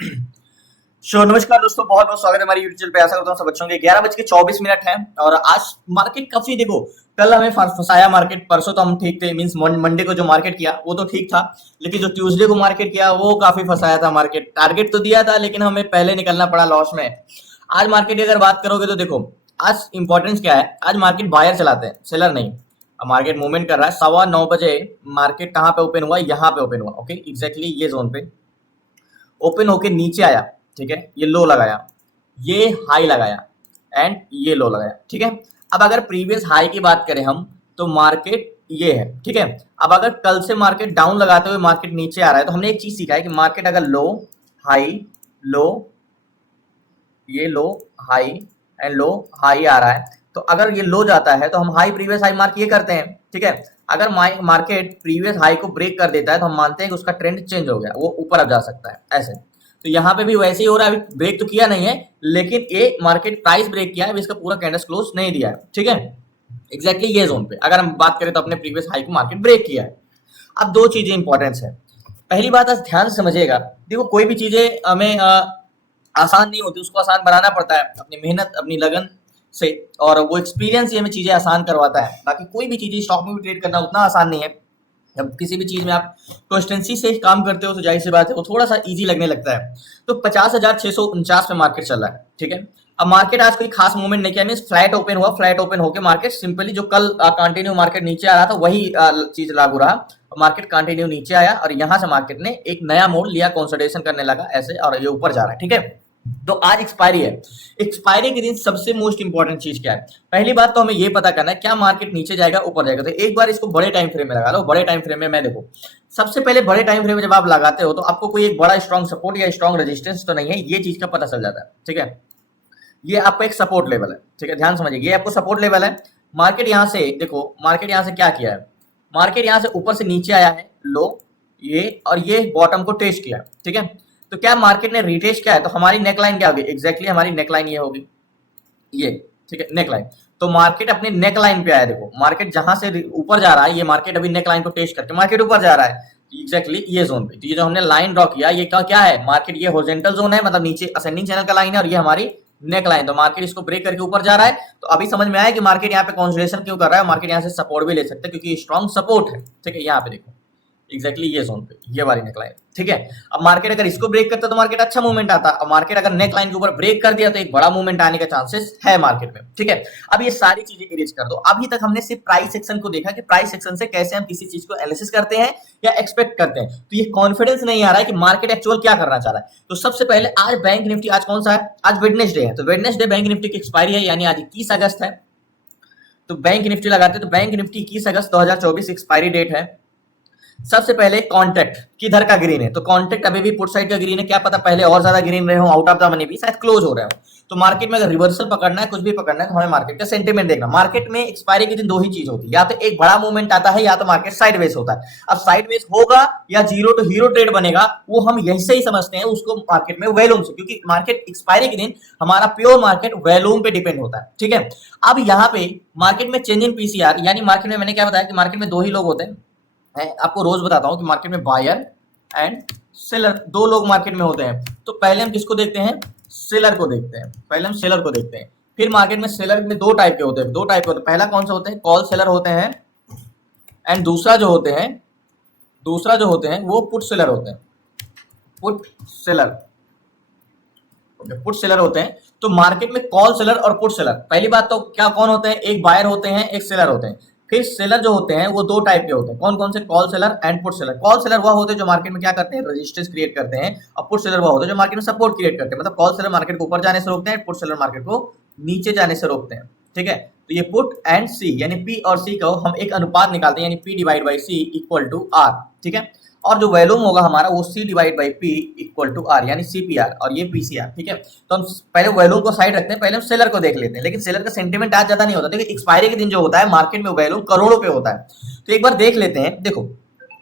नमस्कार दोस्तों, बहुत बहुत स्वागत है हमारी यूट्यूब चैनल पे। आशा करता हूँ सब बच्चों के 11:24 है और आज मार्केट काफी देखो, कल हमें फंसाया मार्केट। परसों तो हम ठीक थे, मींस मंडे को जो मार्केट किया वो तो ठीक था, लेकिन जो ट्यूसडे को मार्केट किया वो काफी फंसाया था। मार्केट टारगेट तो दिया था लेकिन हमें पहले निकलना पड़ा लॉस में। आज मार्केट की अगर बात करोगे तो देखो, आज इंपॉर्टेंस क्या है, आज मार्केट बायर चलाते हैं, सेलर नहीं। मार्केट मूवमेंट कर रहा है। 9:15 मार्केट कहाँ पे ओपन हुआ, यहाँ पे ओपन हुआ। ओके, एग्जैक्टली ये जोन पे ओपन होके नीचे आया। ठीक है, ये लो लगाया, ये हाई लगाया एंड ये लो लगाया। ठीक है, अब अगर प्रीवियस हाई की बात करें हम, तो मार्केट ये है। ठीक है, अब अगर कल से मार्केट डाउन लगाते हुए मार्केट नीचे आ रहा है, तो हमने एक चीज सीखा है कि मार्केट अगर लो हाई लो, ये लो हाई एंड लो हाई आ रहा है, तो अगर ये लो जाता है तो हम हाई प्रीवियस हाई मार्क ये करते हैं। ठीक है, अगर मार्केट प्रीवियस हाई को ब्रेक कर देता है तो हम मानते हैं कि उसका ट्रेंड चेंज हो गया, वो ऊपर अब जा सकता है ऐसे। तो यहाँ पे भी वैसे ही हो रहा है, अभी ब्रेक तो किया नहीं है लेकिन ये मार्केट प्राइस ब्रेक किया है, अभी इसका पूरा कैंडल क्लोज नहीं दिया है। ठीक है, एग्जैक्टली ये जोन पे अगर हम बात करें तो अपने प्रीवियस हाई को मार्केट ब्रेक किया है। अब दो चीजें इंपॉर्टेंस है। पहली बात आज ध्यान से समझिएगा, देखो कोई भी चीजें हमें आसान नहीं होती, उसको आसान बनाना पड़ता है अपनी मेहनत अपनी लगन से, और वो एक्सपीरियंस ही हमें चीजें आसान करवाता है। बाकी कोई भी चीजें स्टॉक में भी ट्रेड करना उतना आसान नहीं है। जब किसी भी चीज में आप कंसिस्टेंसी से काम करते हो तो जाहिर सी बात है वो थोड़ा सा इजी लगने लगता है। तो 50,649 पे मार्केट चल रहा है। ठीक है, अब मार्केट आज कोई खास मूवमेंट नहीं किया, मीन फ्लैट ओपन हुआ, फ्लैट ओपन होकर मार्केट सिंपली जो कल कंटिन्यू मार्केट नीचे आ रहा था वही चीज लागू रहा। मार्केट कंटिन्यू नीचे आया और यहां से मार्केट ने एक नया मोड़ लिया, कंसोलिडेशन करने लगा ऐसे, और ये ऊपर जा रहा है। ठीक है, तो आज एक्सपायरी है। एक्सपायरी के दिन सबसे मोस्ट इंपॉर्टेंट चीज क्या है, पहली बात तो हमें ये पता करना है क्या मार्केट नीचे जाएगा ऊपर जाएगा। तो एक बार इसको बड़े टाइम फ्रेम में लगा लो। बड़े टाइम फ्रेम में मैं देखो, सबसे पहले बड़े टाइम फ्रेम में जब आप लगाते हो तो आपको कोई एक बड़ा स्ट्रॉन्ग सपोर्ट या स्ट्रॉन्ग रेजिस्टेंस तो नहीं है, ये चीज का पता चल जाता है। ठीक है, ये आपका एक सपोर्ट लेवल है। ठीक है, ध्यान समझिए, ये आपको सपोर्ट लेवल है। मार्केट यहाँ से देखो, मार्केट यहाँ से क्या किया है, मार्केट यहाँ से ऊपर से नीचे आया है लो, ये और ये बॉटम को टेस्ट किया। ठीक है, तो क्या मार्केट ने रिटेस्ट किया है, तो हमारी नेकलाइन क्या होगी, एग्जैक्टली हमारी नेकलाइन ये होगी, ये। ठीक है, नेकलाइन। तो मार्केट अपने नेकलाइन पे आया। देखो मार्केट जहां से ऊपर जा रहा है, ये मार्केट अभी नेकलाइन को टेस्ट करके मार्केट ऊपर जा रहा है, एग्जैक्टली ये जोन पे। तो ये जो हमने लाइन ड्रॉ किया, ये क्या है, मार्केट ये हॉरिजॉन्टल जोन है, मतलब नीचे असेंडिंग चैनल का लाइन है, और ये हमारी नेक लाइन। तो मार्केट इसको ब्रेक करके ऊपर जा रहा है, तो अभी समझ में आया कि मार्केट यहाँ पे कंसोलिडेशन क्यों कर रहा है। मार्केट यहाँ से सपोर्ट भी ले सकता है क्योंकि स्ट्रॉन्ग सपोर्ट है। ठीक है, यहाँ पे देखो एग्जैक्टली ये जोन पे, ये वाली नेक लाइन। ठीक है, अब मार्केट अगर इसको ब्रेक करता तो मार्केट अच्छा मूवमेंट आता, और मार्केट अगर नेक लाइन के ऊपर ब्रेक कर दिया तो एक बड़ा मूवमेंट आने का चांसेस है मार्केट में। ठीक है, अब ये सारी चीजें इरेज कर दो। अभी तक हमने सिर्फ प्राइस सेक्शन को देखा कि प्राइस सेक्शन से कैसे हम किसी चीज को एनालिसिस करते हैं या एक्सपेक्ट करते हैं, तो ये कॉन्फिडेंस नहीं आ रहा है कि मार्केट एक्चुअल क्या करना चाह रहा है। तो सबसे पहले आज बैंक निफ्टी, आज कौन सा है, आज वेडनेसडे है, तो वेडनेसडे बैंक निफ्टी की एक्सपायरी है, यानी आज 21 अगस्त है। तो बैंक निफ्टी लगाते हैं तो बैंक निफ्टी 21 अगस्त 2024 एक्सपायरी डेट है। सबसे पहले कॉन्ट्रैक्ट किधर का ग्रीन है, तो कॉन्ट्रैक्ट अभी भी पुट साइड का ग्रीन है, क्या पता पहले और ज्यादा ग्रीन रहे हो, आउट ऑफ द मनी भी शायद क्लोज हो रहे हो। तो मार्केट में अगर रिवर्सल पकड़ना है, कुछ भी पकड़ना है, तो हमें मार्केट का सेंटीमेंट देखना। मार्केट में एक्सपायरी के दिन दो ही चीज होती है, या तो एक बड़ा मूवमेंट आता है या तो मार्केट साइडवेज होता है। अब साइडवेज होगा या जीरो टू हीरो ट्रेड बनेगा, वो हम यही से ही समझते हैं उसको मार्केट में वॉल्यूम से, क्योंकि मार्केट एक्सपायरी के दिन हमारा प्योर मार्केट वॉल्यूम पे डिपेंड होता है। ठीक है, अब यहाँ पे मार्केट में चेंज इन पीसीआर, यानी मार्केट में मैंने क्या बताया कि मार्केट में दो ही लोग होते हैं। मैं आपको रोज बताता हूं कि मार्केट में बायर एंड सेलर दो लोग मार्केट में होते हैं। तो पहले हम किसको देखते हैं, सेलर को देखते हैं, पहले हम सेलर को देखते हैं। फिर मार्केट में सेलर में दो टाइप के होते हैं, दो टाइप के होते हैं। पहला कौन सा होते हैं, कॉल सेलर होते हैं, एंड दूसरा जो होते हैं वो पुट सेलर होते हैं। पुट सेलर, पुट सेलर होते हैं। तो मार्केट में कॉल सेलर और पुट सेलर, पहली बात तो क्या कौन होते हैं, एक बायर होते हैं एक सेलर होते हैं। फिर सेलर जो होते हैं वो दो टाइप के होते हैं, कौन कौन से, call seller and put seller. Call seller वह होते हैं जो मार्केट में क्या करते हैं, रेजिस्टेंस क्रिएट करते हैं, और पुट सेलर वह होते हैं जो मार्केट में सपोर्ट क्रिएट करते हैं। मतलब कॉल सेलर मार्केट को ऊपर जाने से रोकते हैं, पुट सेलर मार्केट को नीचे जाने से रोकते हैं। ठीक है, तो ये पुट एंड सी यानी पी और सी को हम एक अनुपात निकालते हैं, यानी P divide by C equal to R. ठीक है, और जो वैल्यूम होगा हमारा वो C divide by P equal to R, यानी सीपीआर, और ये पीसीआर। ठीक है, तो हम पहले वैल्यूम को साइड रखते हैं, पहले हम सेलर को देख लेते हैं। लेकिन सेलर का सेंटीमेंट आज ज्यादा नहीं होता, देखिए एक्सपायरी के दिन जो होता है मार्केट में वैल्यूम करोड़ों पे होता है। तो एक बार देख लेते हैं। देखो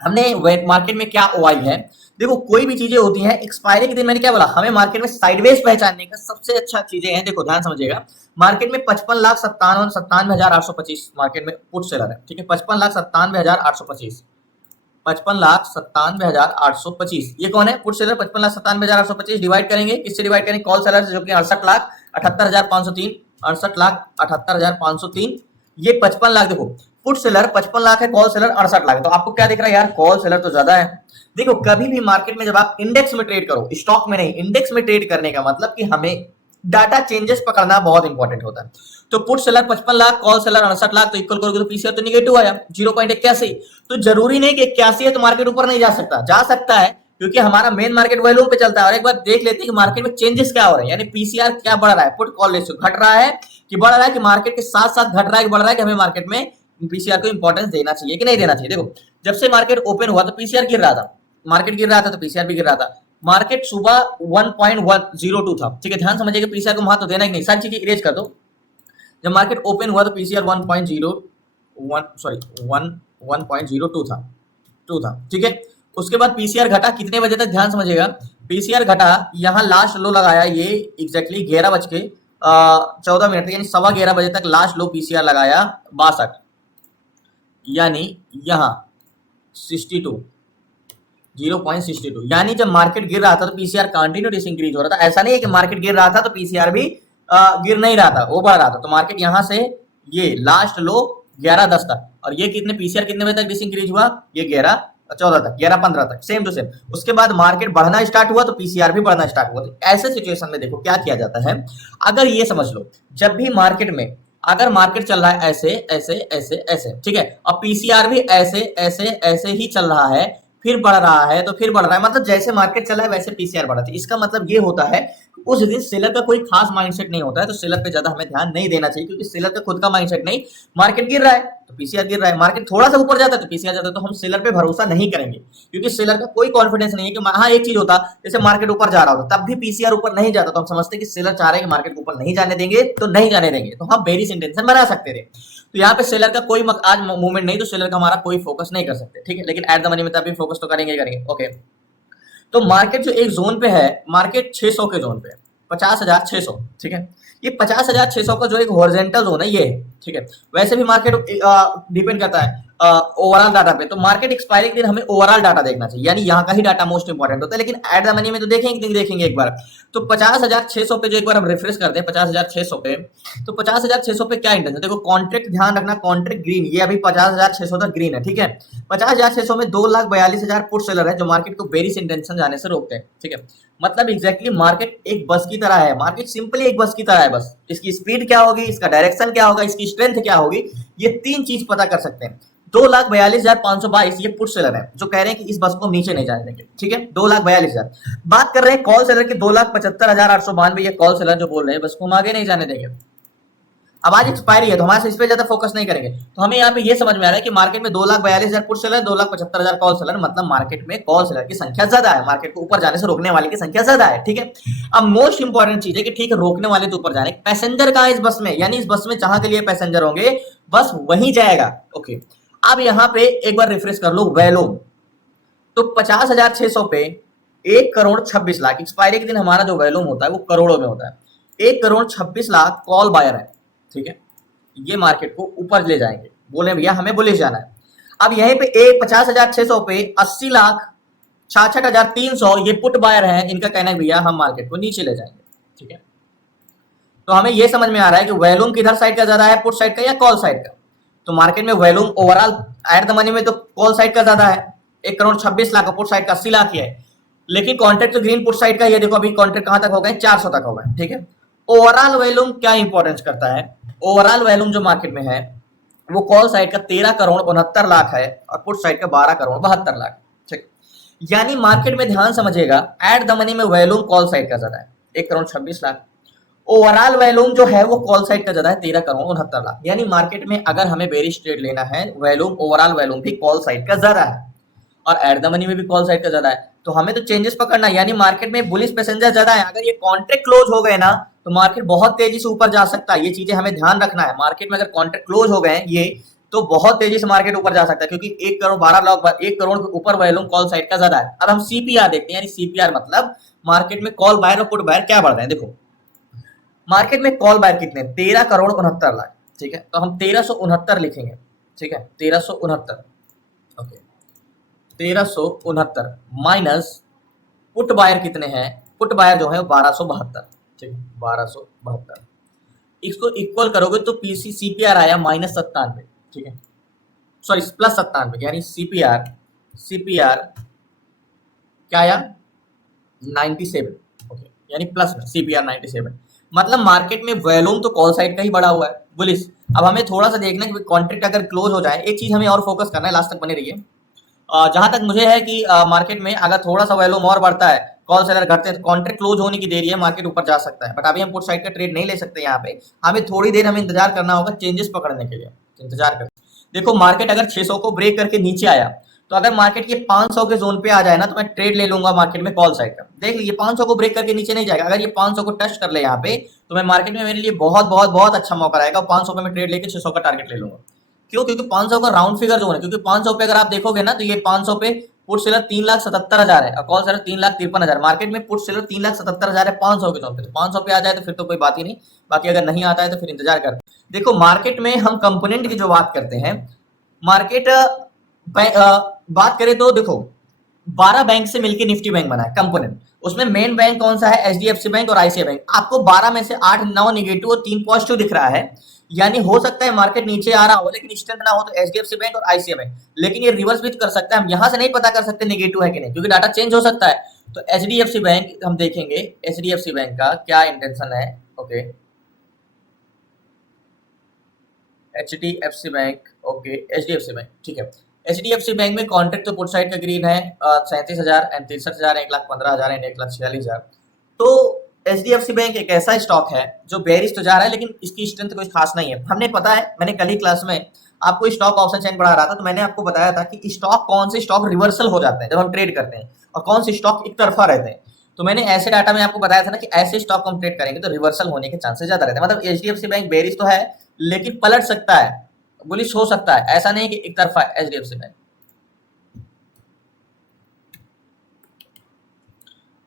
हमने मार्केट में क्या ओआई है, देखो कोई भी चीजें होती हैं एक्सपायरी के दिन, मैंने क्या बोला, हमें मार्केट में साइडवेज पहचानने का सबसे अच्छा चीजें हैं। देखो ध्यान समझिएगा, मार्केट में 55,97,825 मार्केट में पुट सेलर है। ठीक है, 55,97,825 55,97,825। ये कौन है? पुट सेलर 55,97,825 डिवाइड करेंगे, किससे डिवाइड करेंगे? कॉल सेलर से, जो कि 68,78,503, 68,78,503। ये 55 लाख, देखो पुट सेलर 55 लाख है, कॉल सेलर 68 लाख है। तो आपको क्या दिख रहा है यार? कॉल सेलर तो ज्यादा है। देखो कभी भी मार्केट में जब आप इंडेक्स में ट्रेड करो, स्टॉक में नहीं, इंडेक्स में ट्रेड करने का मतलब कि हमें डाटा चेंजेस पकड़ना बहुत इंपॉर्टेंट होता है। तो put seller 55 lakh, call seller 68 lakh, तो इक्वल करोगे तो पीसीआर तो निगेटिव आया 0.81। तो जरूरी नहीं कि 81 है तो मार्केट ऊपर नहीं जा सकता, जा सकता है, क्योंकि हमारा मेन मार्केट वॉल्यूम पे चलता है। और एक बार देख लेते हैं कि मार्केट में चेंजेस क्या हो रहे हैं, यानी पीसीआर क्या बढ़ रहा है, पुट कॉल रेशियो घट रहा है कि बढ़ रहा है, कि मार्केट के साथ साथ घट रहा है कि बढ़ रहा है, कि हमें मार्केट में पीसीआर को इंपॉर्टेंस देना चाहिए कि नहीं देना चाहिए। देखो जब से मार्केट ओपन हुआ तो पीसीआर गिर रहा था, मार्केट गिर रहा था तो पीसीआर भी गिर रहा था। मार्केट सुबह 1.102 था, ठीक है, ध्यान समझिए कि पीसीआर को महत्व देना ही नहीं, सारी चीजें इरेज कर दो। जब मार्केट ओपन हुआ तो पीसीआर 1.02 था, ठीक है। उसके बाद पीसीआर घटा कितने बजे तक, ध्यान समझिएगा। पीसीआर घटा, यहाँ लास्ट लो लगाया ये एग्जैक्टली 11:14 यानी 11:15 तक लास्ट लो पीसीआर लगाया 62, यानी यहाँ 0.62। यानी जब मार्केट गिर रहा था तो पीसीआर कंटिन्यूस इंक्रीज हो रहा था। ऐसा नहीं है कि मार्केट गिर रहा था तो पीसीआर भी गिर नहीं रहा था, वो बढ़ रहा था। तो मार्केट यहाँ से ये लास्ट लो 11:10 तक, और ये कितने पीसीआर कितने बजे तक डिसइंक्रीज हुआ? ये 11:14 तक, 11:15 तक, सेम टू सेम। उसके बाद मार्केट बढ़ना स्टार्ट हुआ तो पीसीआर भी बढ़ना स्टार्ट हुआ। तो ऐसे सिचुएशन में देखो क्या किया जाता है, अगर ये समझ लो, जब भी मार्केट में अगर मार्केट चल रहा है ऐसे ऐसे ऐसे ऐसे, ठीक है, और पीसीआर भी ऐसे ऐसे ऐसे ही चल रहा है, फिर बढ़ रहा है तो फिर बढ़ रहा है, मतलब जैसे मार्केट चला है वैसे पीसीआर बढ़ा है। इसका मतलब ये होता है उस दिन सेलर का कोई खास माइंडसेट नहीं होता है, तो सेलर पे ज्यादा हमें ध्यान नहीं देना चाहिए, क्योंकि सेलर का खुद का माइंडसेट नहीं, मार्केट गिर रहा है तो पीसीआर गिर रहा है, मार्केट थोड़ा सा ऊपर जाता है तो पीसीआर जाता है, तो हम सेलर पे भरोसा नहीं करेंगे, क्योंकि सेलर का कोई कॉन्फिडेंस नहीं है कि हाँ एक चीज होता, जैसे मार्केट ऊपर जा रहा होता तब भी पीसीआर ऊपर नहीं जाता, तो हम समझते कि सेलर चाह रहे हैं कि मार्केट को ऊपर नहीं जाने देंगे तो नहीं जाने देंगे, तो हम बेरिश इंटेंशन बना सकते थे। तो यहाँ पे सेलर का कोई आज मूवमेंट नहीं, तो सेलर का हमारा कोई फोकस नहीं कर सकते, ठीक है। लेकिन एट द मनी में तभी फोकस तो करेंगे करेंगे, ओके। तो मार्केट जो एक जोन पे है, मार्केट 600 के जोन पे है, 50,600, ठीक है। ये 50,600 का जो एक हॉरिजॉन्टल जोन है ये, ठीक है। वैसे भी मार्केट डिपेंड करता है ओवरऑल डाटा पे, तो मार्केट एक्सपायरी के दिन हमें ओवरऑल डाटा देखना चाहिए, यानी यहाँ का ही डाटा मोस्ट इंपॉर्टेंट होता है। लेकिन एट द मनी में तो देखेंगे एक बार। तो 50,600 पे जो एक बार हम रिफ्रेश करते हैं 50,600 पे, तो 50,600 पे क्या इंटेंशन, देखो कॉन्ट्रैक्ट ध्यान रखना, कॉन्ट्रैक्ट ग्रीन, ये अभी 50,600 तक ग्रीन है, ठीक है। 50,600 में 2,42,000 पुट सेलर है जो मार्केट को बेरिश इंटेंशन जाने से रोकते हैं, ठीक है। मतलब एग्जैक्टली मार्केट एक बस की तरह है, मार्केट सिंपली एक बस की तरह है, बस इसकी स्पीड क्या होगी, इसका डायरेक्शन क्या होगा, इसकी स्ट्रेंथ क्या होगी, ये तीन चीज पता कर सकते हैं। 2,42,522 ये पुट सेलर है जो कह रहे हैं कि इस बस को नीचे नहीं जाने देंगे, ठीक है। 2,42,000 बात कर रहे हैं कॉल सेलर की 2,75,892, ये कॉल सेलर जो बोल रहे हैं बस को हम आगे नहीं जाने देंगे। अब आज एक्सपायरी है तो हमारे इस पे ज्यादा फोकस नहीं करेंगे, तो हमें यहाँ पे ये समझ में आ रहा है कि मार्केट में 2,42,000 पुट सेलर, 2,75,000 कॉल सेलर, मतलब मार्केट में कॉल सेलर की संख्या ज्यादा है, मार्केट को ऊपर जाने से रोकने वाले की संख्या ज्यादा है, ठीक है। अब मोस्ट इंपॉर्टेंट चीज है कि ठीक है रोकने वाले तो ऊपर जाने, पैसेंजर कहाँ है इस बस में, यानी इस बस में जहां के लिए पैसेंजर होंगे बस वहीं जाएगा, ओके। अब यहाँ पे एक बार रिफ्रेश कर लो वैल्यूम, तो 50,600 पे 1,26,00,000 एक्सपायरी के दिन हमारा जो वैल्यूम होता है वो करोड़ों में होता है। 1,26,00,000 कॉल बायर है, ठीक है, ये मार्केट को ऊपर ले जाएंगे, बोले भैया हमें बुलिश जाना है। अब यहीं पे 50,600 पे 80,66,300 ये पुट बायर है, इनका कहना है भैया हम मार्केट को नीचे ले जाएंगे, ठीक है। तो हमें ये समझ में आ रहा है कि वैल्यूम किधर साइड का ज्यादा है, पुट साइड का या कॉल साइड का। तो मार्केट में volume overall at the money में तो कॉल साइड का ज्यादा है, 1,26,00,000, पुट साइड का 80,00,000 ही है। लेकिन कॉन्ट्रैक्ट तो ग्रीन पुट साइड का, ये देखो अभी कॉन्ट्रैक्ट कहां तक हो गए, 400 तक हो गए, ठीक है। ओवरऑल वैल्यूम क्या इंपॉर्टेंस करता है, ओवरऑल वैल्यूम जो मार्केट में है वो कॉल साइड का 13,69,00,000 है और पुट साइड का 12,72,00,000, ठीक। यानी मार्केट में ध्यान समझिएगा एट द मनी में वैल्यूम कॉल साइड का ज्यादा है 1,26,00,000, ओवरऑल वैल्यूम जो है वो कॉल साइड का ज्यादा है 13,69,00,000। यानी मार्केट में अगर हमें बेरिश ट्रेड लेना है वैल्यूम ओवरऑल वैल्यूम भी कॉल साइड का ज्यादा है और एट द मनी में भी कॉल साइड का ज्यादा है, तो हमें तो चेंजेस पकड़ना है, यानी मार्केट में बुलिश पैसेंजर ज्यादा है। अगर ये कॉन्ट्रैक्ट क्लोज हो गए ना तो मार्केट बहुत तेजी से ऊपर जा सकता है, ये चीजें हमें ध्यान रखना है। मार्केट में अगर कॉन्ट्रैक्ट क्लोज हो गए ये तो बहुत तेजी से मार्केट ऊपर जा सकता है, क्योंकि 1,12,00,000 1 करोड़ के ऊपर वैल्यूम कॉल साइड का ज्यादा है। अब हम सीपीआर देखते हैं, यानी सीपीआर मतलब मार्केट में कॉल बायर और पुट बायर क्या बढ़ रहे हैं। देखो मार्केट में कॉल बायर कितने, 13,69,00,000, ठीक है। तो हम 1,369 लिखेंगे, ठीक है, 1,369, ओके। 1369 माइनस पुट बायर कितने हैं, पुट बायर जो है 1272, ठीक है 1272, इसको इक्वल करोगे तो पीसी सीपीआर आया -97, ठीक है सॉरी +97, यानी सीपीआर सीपीआर क्या आया 97, ओके यानी प्लस में सीपीआर 97। मतलब मार्केट में वॉल्यूम तो कॉल साइड का ही बढ़ा हुआ है बुलिश। अब हमें थोड़ा सा देखना है कि कॉन्ट्रैक्ट अगर क्लोज हो जाए, एक चीज हमें और फोकस करना है, लास्ट तक बने रहिए। जहां तक मुझे है कि मार्केट में अगर थोड़ा सा वॉल्यूम और बढ़ता है, कॉल सेलर घटते हैं, तो कॉन्ट्रैक्ट क्लोज होने की देरी है, मार्केट ऊपर जा सकता है। बट अभी हम पुट साइड का ट्रेड नहीं ले सकते, यहाँ पे हमें थोड़ी देर हमें इंतजार करना होगा चेंजेस पकड़ने के लिए, इंतजार कर। देखो मार्केट अगर 600 को ब्रेक करके नीचे आया, तो अगर मार्केट ये 500 के जोन पे आ जाए ना, तो मैं ट्रेड ले लूंगा मार्केट में कॉल साइड का। देख लीजिए 500 को ब्रेक करके नीचे नहीं जाएगा, अगर ये 500 को टच कर ले यहाँ पे, तो मैं मार्केट में मेरे लिए बहुत बहुत बहुत अच्छा मौका रहेगा, 500 पे मैं ट्रेड लेके 600 का टारगेट ले लूंगा। क्यों? क्योंकि 500 का राउंड फिगर जो है, क्योंकि 500 पे अगर आप देखोगे ना, तो ये 500 पे पुट सेलर 3,77,000 है और कॉल सेलर 3,53,000। मार्केट में पुट सेलर 3,77,000 है 500 के जोन पे, तो 500 पे आ जाए तो फिर तो कोई बात ही नहीं, बाकी अगर नहीं आता है तो फिर इंतजार करते। देखो मार्केट में हम कंपोनेंट की जो बात करते हैं, मार्केट बात करें तो देखो 12 बैंक से मिलकर निफ्टी बैंक बना है कंपोनेंट। उसमें मेन बैंक कौन सा है? एचडीएफसी बैंक और आईसीआई बैंक। आपको 12 में से 8-9 निगेटिव और 3 पॉजिटिव दिख रहा है, यानी हो सकता है मार्केट नीचे आ रहा हो लेकिन स्ट्रेंथ ना हो तो एचडीएफसी बैंक और आईसीआई बैंक। लेकिन ये रिवर्स भी कर सकता है, हम यहां से नहीं पता कर सकते नेगेटिव है कि नहीं, क्योंकि डाटा चेंज हो सकता है। तो एचडीएफसी बैंक हम देखेंगे, एचडीएफसी बैंक का क्या इंटेंशन है। Okay HDFC bank, okay HDFC bank ठीक है। एचडीएफसी बैंक में कॉन्ट्रैक्ट तो पुट साइड का ग्रीन है 37,000 एंड 63,000, 1,15,000 एंड 1,46,000। तो एचडीएफसी बैंक एक ऐसा स्टॉक है जो बेरिश तो जा रहा है लेकिन इसकी स्ट्रेंथ कोई खास नहीं है। हमने पता है, मैंने कल ही क्लास में आपको स्टॉक ऑप्शन चेन पढ़ा रहा था, तो मैंने आपको बताया था कि स्टॉक कौन से स्टॉक रिवर्सल हो जाते हैं जब हम ट्रेड करते हैं और कौन से स्टॉक एक तरफा रहते हैं। तो मैंने ऐसे डाटा में आपको बताया था ना कि ऐसे स्टॉक को हम ट्रेड करेंगे तो रिवर्सल होने के चांसेस ज्यादा रहते हैं। मतलब एचडीएफसी बैंक बेरिश तो है लेकिन पलट सकता है, बुलिश हो सकता है, ऐसा नहीं कि एक तरफा है एचडीएफसी बैंक।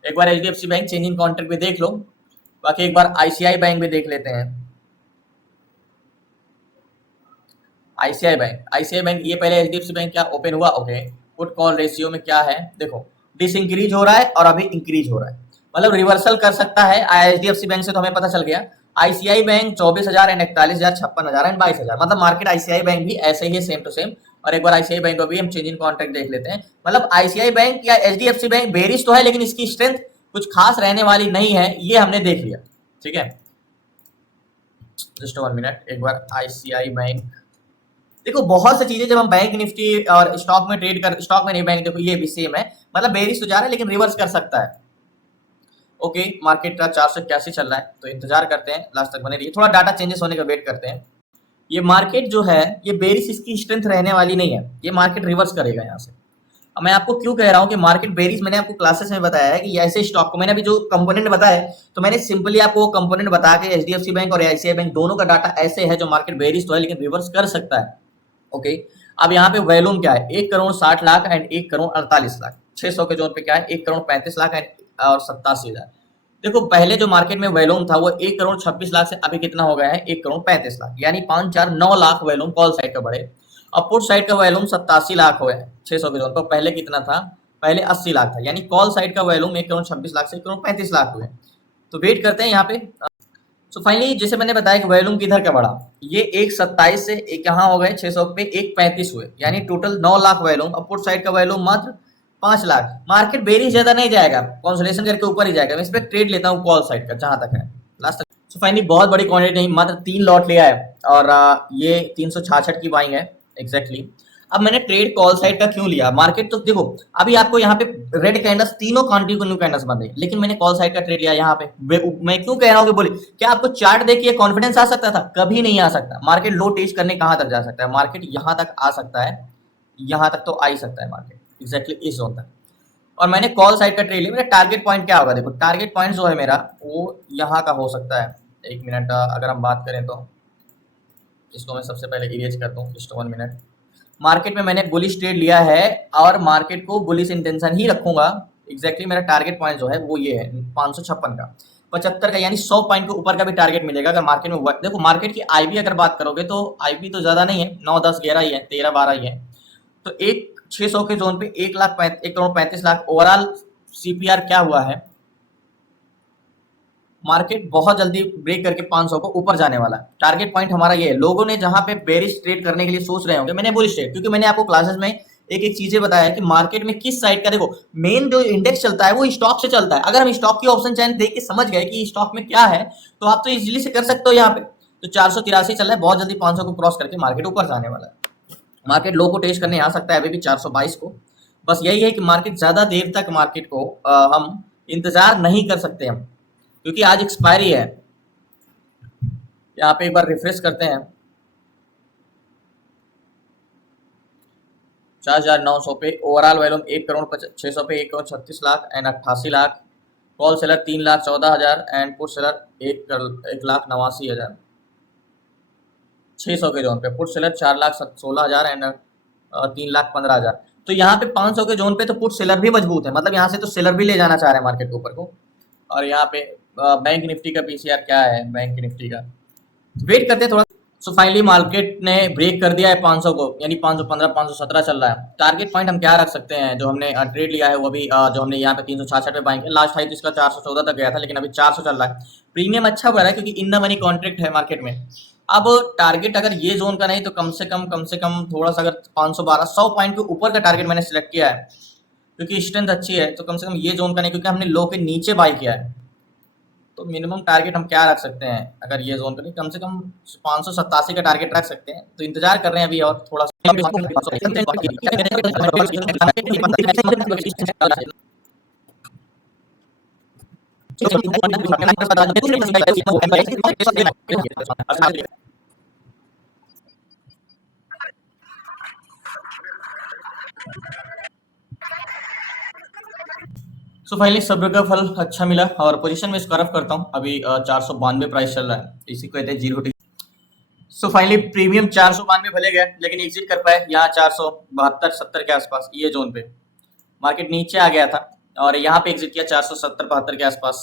एक बार एचडीएफसी बैंक चेंजिंग कॉन्ट्रैक्ट भी देख लो, बाकी एक बार आईसीआई बैंक भी देख लेते हैं। आईसीआई बैंक ये पहले एचडीएफसी बैंक क्या ओपन हुआ, ओके पुट कॉल रेशियो में क्या है, देखो डिस इंक्रीज हो रहा है और अभी इंक्रीज हो रहा है, मतलब रिवर्सल कर सकता है। एचडीएफसी बैंक से तो हमें पता चल गया। आईसीआई बैंक 24,000 एंड 41,000, 56,000 एंड 22,000, मतलब मार्केट आईसीआई बैंक भी ऐसे ही है सेम टू सेम। और एक बार आईसीआई बैंक को भी हम चेंज इन कॉन्ट्रैक्ट देख लेते हैं। मतलब आईसीआई बैंक या एचडीएफसी बैंक बेरिश तो है लेकिन इसकी स्ट्रेंथ कुछ खास रहने वाली नहीं है, ये हमने देख लिया। ठीक है जस्ट 1 मिनट, एक बार आईसीआई बैंक देखो। बहुत सी चीजें जब हम बैंक निफ्टी और स्टॉक में ट्रेड कर, स्टॉक में नहीं बैंक, देखो ये भी सेम है, मतलब बेरिश तो जा रहा है लेकिन रिवर्स कर सकता है। ओके मार्केट का 481 चल रहा है, तो इंतजार करते हैं, लास्ट तक बने रहिए, थोड़ा डाटा चेंजेस होने का वेट करते हैं। ये मार्केट जो है ये बेरिश इसकी स्ट्रेंथ रहने वाली नहीं है, ये मार्केट रिवर्स करेगा यहाँ से। अब मैं आपको क्यों कह रहा हूँ कि मार्केट बेरिश, मैंने आपको क्लासेस में बताया है कि ऐसे स्टॉक को, मैंने अभी जो कंपोनेंट बताया है तो मैंने सिंपली आपको वो कंपोनेंट बता के एचडीएफसी बैंक और आईसीआई बैंक दोनों का डाटा ऐसे है जो मार्केट बेरिश तो है लेकिन रिवर्स कर सकता है। ओके अब यहाँ पे वॉल्यूम क्या है, 1,60,00,000 एंड 1,48,00,000, 600 के जोन पे क्या है 1,35,00,000 एंड और 87,000। देखो पहले जो मार्केट में वॉल्यूम था वो 1,26,00,000 से अभी कितना हो गया है 1,35,00,000, यानी 5-4-9 लाख वॉल्यूम कॉल साइड का बढ़े। और पुट साइड का वॉल्यूम 87 लाख हुआ है 600 के जोन पर, पहले कितना था, पहले 80 लाख था, यानी कॉल साइड का वॉल्यूम 1,26,00,000 से 1,35,00,000 हुए। तो वेट करते हैं यहाँ पे। सो फाइनली जैसे मैंने बताया कि वॉल्यूम किधर का बढ़ा, ये 1,27 से एक यहाँ हो गए 600 पे 1,35 हुए, यानी टोटल 9 लाख वॉल्यूम। और पुट साइड का वॉल्यूम मात्र 5 लाख। मार्केट बेरिश ज्यादा नहीं जाएगा, कंसोलिडेशन करके ऊपर ही जाएगा। मैं इस पर ट्रेड लेता हूँ कॉल साइड का जहां तक है लास्ट तक। सो फाइनली बहुत बड़ी क्वांटिटी नहीं, मात्र 3 लॉट लिया है और ये 366 की बाइंग है एग्जैक्टली। अब मैंने ट्रेड कॉल साइड का क्यों लिया, मार्केट तो देखो अभी आपको यहाँ पे रेड कैंडल्स तीनों कंटिन्यू कैंडल्स बन रही, लेकिन मैंने कॉल साइड का ट्रेड लिया यहाँ पे। मैं क्यों कह रहा हूँ कि बोले क्या आपको चार्ट देखिए कॉन्फिडेंस आ सकता था, कभी नहीं आ सकता। मार्केट लो टेस्ट करने कहाँ तक जा सकता है, मार्केट यहाँ तक आ सकता है, यहाँ तक तो आ ही सकता है मार्केट एग्जैक्टली इस जोन तक। और मैंने कॉल साइड का ट्रेड लिया। मेरा टारगेट पॉइंट क्या होगा, देखो टारगेट पॉइंट जो है मेरा वो यहाँ का हो सकता है। एक मिनट अगर हम बात करें तो इसको मैं सबसे पहले इरेज करता हूँ, जस्ट 1 मिनट। मार्केट में मैंने बुलिश ट्रेड लिया है और मार्केट को बुलिश इंटेंशन ही रखूंगा एग्जैक्टली। मेरा टारगेट पॉइंट जो है वो ये है 556 का, 75 का, यानी 100 पॉइंट के ऊपर का भी टारगेट मिलेगा अगर मार्केट में। देखो मार्केट की आईबी अगर बात करोगे तो आईबी तो ज्यादा नहीं है, 9, 10, 11 ही है, 13, 12 ही है। तो एक 600 के जोन पे 1,35,00,000 ओवरऑल सीपीआर क्या हुआ है, मार्केट बहुत जल्दी ब्रेक करके 500 को ऊपर जाने वाला है। टारगेट पॉइंट हमारा ये है। लोगों ने जहां पे बेरिश ट्रेड करने के लिए सोच रहे होंगे, मैंने बुलिश ट्रेड, क्योंकि मैंने आपको क्लासेस में एक एक चीजें बताया कि मार्केट में किस साइड का, देखो मेन जो इंडेक्स चलता है वो स्टॉक से चलता है। अगर हम स्टॉक की ऑप्शन चैन देख के समझ गए कि स्टॉक में क्या है, तो आप तो इजीली से कर सकते हो। यहाँ पे तो 483 चल रहा है, बहुत जल्दी 500 को क्रॉस करके मार्केट ऊपर जाने वाला है। मार्केट लो को टेस्ट करने आ सकता है अभी भी 422 को। बस यही है कि मार्केट ज्यादा देर तक मार्केट को हम इंतजार नहीं कर सकते हम, क्योंकि आज एक्सपायरी है। यहाँ पे एक बार रिफ्रेश करते हैं, 4,900 पे ओवरऑल वैल्यूम 1,06,00,000 पे 1,36,00,000 and 88,00,000। Call seller 3,14,000 and put seller 1,89,000 600 के जोन पे। Put seller 4,16,000 and 3,15,000। तो यहाँ पे 500 के जोन पे तो पुट सेलर भी मजबूत है, मतलब यहाँ से तो सेलर भी ले जाना चाह रहे हैं मार्केट के ऊपर को। और यहाँ पे बैंक निफ्टी का पीसीआर क्या है, बैंक निफ्टी का वेट करते हैं थोड़ा। सो फाइनली मार्केट ने ब्रेक कर दिया है 500 को, यानी 515 517 चल रहा है। टारगेट पॉइंट हम क्या रख सकते हैं, जो हमने ट्रेड लिया है वो भी जो हमने यहाँ पे 366 पे बाइंग है। लास्ट हाई तो इसका 414 तक गया था, लेकिन अभी 400 चल रहा है। प्रीमियम अच्छा बढ़ रहा है क्योंकि इन द मनी कॉन्ट्रैक्ट है मार्केट में। अब टारगेट अगर ये जोन का नहीं तो कम से कम थोड़ा सा, अगर 512 100 पॉइंट के ऊपर का टारगेट मैंने सिलेक्ट किया है, क्योंकि स्ट्रेंथ अच्छी है। तो कम से कम ये जोन का नहीं, क्योंकि हमने लो के नीचे बाई किया है। तो मिनिमम टारगेट हम क्या रख सकते हैं, अगर ये जोन करें कम से कम 587 का टारगेट रख सकते हैं। तो इंतजार कर रहे हैं अभी और थोड़ा सा। सो फाइनली सब्र का फल अच्छा मिला और पोजीशन में इसको रफ करता हूँ। अभी 492 प्राइस चल रहा है, इसी को कहते हैं zero T. So finally premium 492 भले गया, लेकिन एग्जिट कर पाए यहाँ 472 70 के आसपास, ये जोन पे मार्केट नीचे आ गया था और यहाँ पे एग्जिट किया 470 72 के आसपास।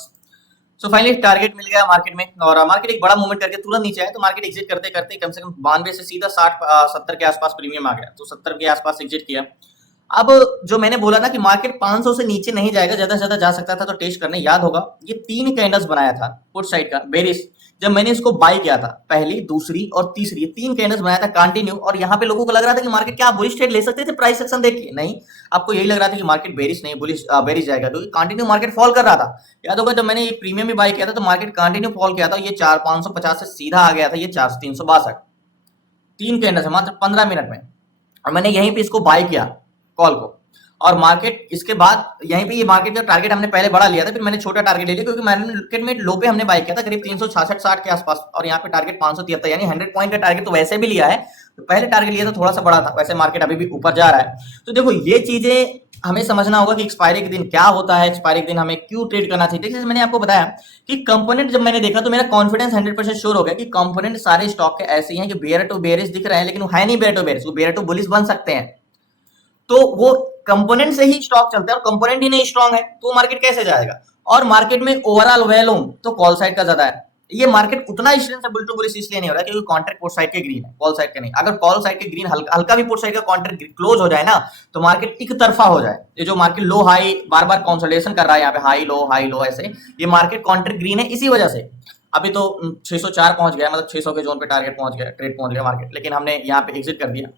सो फाइनली टारगेट मिल गया मार्केट में, और मार्केट एक बड़ा मूवमेंट करके तुरंत नीचे आया। तो मार्केट एग्जिट करते करते कम से कम 92 से सीधा 60 70 के आसपास प्रीमियम आ गया, तो 70 के आसपास एग्जिट किया। अब जो मैंने बोला ना कि मार्केट 500 से नीचे नहीं जाएगा, ज्यादा से ज्यादा जा सकता था, तो टेस्ट करने याद होगा ये 3 कैंडल्स बनाया था पुट साइड का बेरिश। जब मैंने इसको बाय किया था, पहली दूसरी और तीसरी, ये 3 कैंडल्स बनाया था कंटिन्यू। और यहाँ पे लोगों को लग रहा था कि मार्केट क्या बुलिश ट्रेड ले सकते थे प्राइस एक्शन देख के, नहीं, आपको यही लग रहा था कि मार्केट बेरिश नहीं बेरिश जाएगा, क्योंकि कंटिन्यू मार्केट फॉल कर रहा था। याद होगा जब मैंने ये प्रीमियम भी बाय किया था तो मार्केट कंटिन्यू फॉल किया था, ये 550 से सीधा आ गया था ये 362। 3 कैंडल्स है मात्र 15 मिनट में, और मैंने यहीं पे इसको बाय किया कॉल को। और मार्केट इसके बाद यहीं पे ये मार्केट का टारगेट हमने पहले बड़ा लिया था, फिर मैंने छोटा टारगेट ले लिया, क्योंकि मार्केट में लो पे हमने बाय किया था करीब 366 60 के आसपास, और यहाँ पे टारगेट 573, यानी 100 पॉइंट का टारगेट तो वैसे भी लिया है। तो पहले टारगेट लिया था थोड़ा सा बड़ा था, वैसे मार्केट अभी भी ऊपर जा रहा है। तो देखो ये चीजें हमें समझना होगा कि एक्सपायरी के दिन क्या होता है, एक्सपायरी के दिन हमें क्यों ट्रेड करना चाहिए। जैसे मैंने आपको बताया कि कंपोनेंट जब मैंने देखा तो मेरा कॉन्फिडेंस 100% श्योर हो गया कि कंपोनेंट सारे स्टॉक के ऐसे ही हैं कि बेयर टू बेरिश दिख रहे हैं, लेकिन वो है नहीं बेयर टू बेरिश, वो बेयर टू बुलिश बन सकते हैं। तो वो कंपोनेंट से ही स्टॉक चलता है, और कंपोनेंट ही नहीं स्ट्रांग है तो मार्केट कैसे जाएगा। और मार्केट में ओवरऑल वैल्यूम तो कॉल साइड का ज्यादा है। ये मार्केट उतना स्ट्रेंथ से बुल टू बुलिश इसलिए नहीं हो रहा क्योंकि कॉन्ट्रैक्ट पुट साइड के ग्रीन है, कॉल साइड के नहीं। अगर कॉल साइड के ग्रीन हल्का भी पुट साइड का कॉन्ट्रैक्ट क्लोज हो जाए ना, तो मार्केट एक तरफा हो जाए। ये जो मार्केट लो हाई बार बार कंसोलिडेशन कर रहा है, यहाँ पे हाई लो ऐसे, ये मार्केट कॉन्ट्रैक्ट ग्रीन है इसी वजह से। अभी तो 604 पहुंच गया, मतलब 600 के जोन पे टारगेट पहुंच गया, ट्रेड पहुंच गया मार्केट, लेकिन हमने यहाँ पे एग्जिट कर दिया।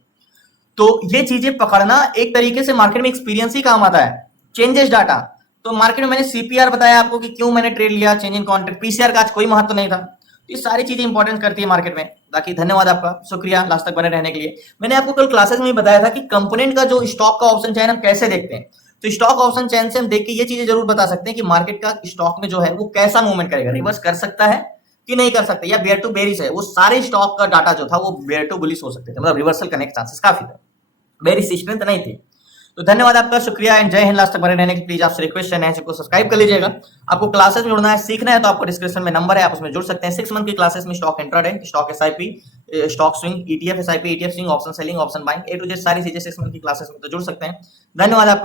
तो ये चीजें पकड़ना एक तरीके से मार्केट में एक्सपीरियंस ही काम आता है, चेंजेस डाटा। तो मार्केट में मैंने सीपीआर बताया आपको कि क्यों मैंने ट्रेड लिया, चेंज इन कॉन्ट्रैक्ट, पीसीआर का आज कोई महत्व नहीं था। तो ये सारी चीजें इंपॉर्टेंस करती है मार्केट में। बाकी धन्यवाद आपका, शुक्रिया लास्ट तक बने रहने के लिए। मैंने आपको कल क्लासेस में बताया था कि कंपोनेंट का जो स्टॉक का ऑप्शन चैन हम कैसे देखते हैं। तो स्टॉक ऑप्शन चैन से हम देख के ये चीजें जरूर बता सकते हैं कि मार्केट का स्टॉक में जो है वो कैसा मूवमेंट करेगा, रिवर्स कर सकता है कि नहीं कर सकता, या बेयर टू बेरिश है। वो सारे स्टॉक का डाटा जो था वो बेयर टू बुलिश हो सकते थे, मतलब रिवर्सल करने के चांसेस काफी थे, बेरिश स्ट्रेंथ नहीं थी। तो धन्यवाद आपका, शुक्रिया एंड जय हिंद। लास्ट तक बने रहने के प्लीज आपसे रिक्वेस्ट है, चैनल को सब्सक्राइब कर लीजिएगा। आपको क्लासेस में जुड़ना है, सीखना है, तो आपको डिस्क्रिप्शन में नंबर है, आप उसमें जुड़ सकते हैं। 6 मंथ की क्लासेस में stock intraday, stock SIP, stock swing, ETF SIP, ETF swing, option selling, option buying, A to Z सारी चीजें 6 मंथ की क्लासेस में तो जुड़ सकते हैं। धन्यवाद आपका।